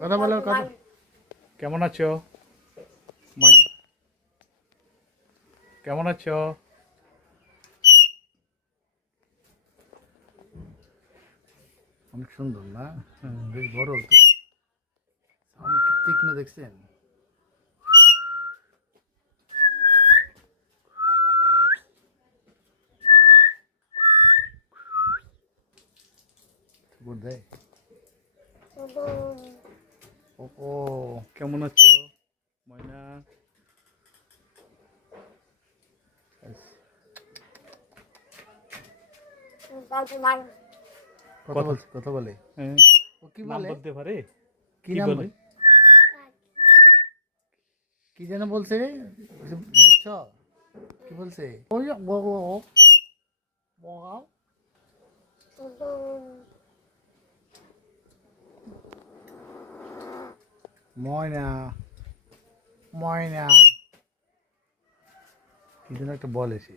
কথা বলো কথা। কেমন আছো ময়না? কেমন আছো? অনেক সুন্দর না? বেশ বড় তো। সাউন্ড কি তীক্ষ্ণ দেখছেন? গুড দেয়। ও কেমন আছো ময়না? কথা বলছে, কথা বলে। ও কি নাম বলে? বলতে পারে? কি নাম বলে? কি যেন বলছে রে? বুঝছো কি বলছে? ওই ময়না ময়না কি যেন একটা বলে সে।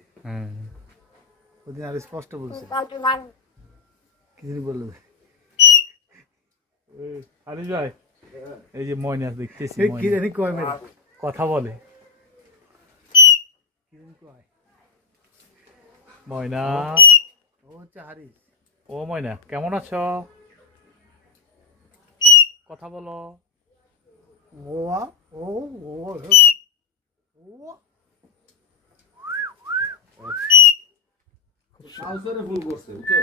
ওদিন আর স্পষ্ট বলছে কি যেন বললো। আরে ভাই, এই যে ময়না দেখতেছি, কি ময়না জানি কয় মেরে কথা বলে। কি জানি কয়। ময়না, ও হচ্ছে হারিস। ও ময়না কেমন আছো? কথা বলো। ও ও ও ও ট্রাউজারে ভুল করছে বুঝছো?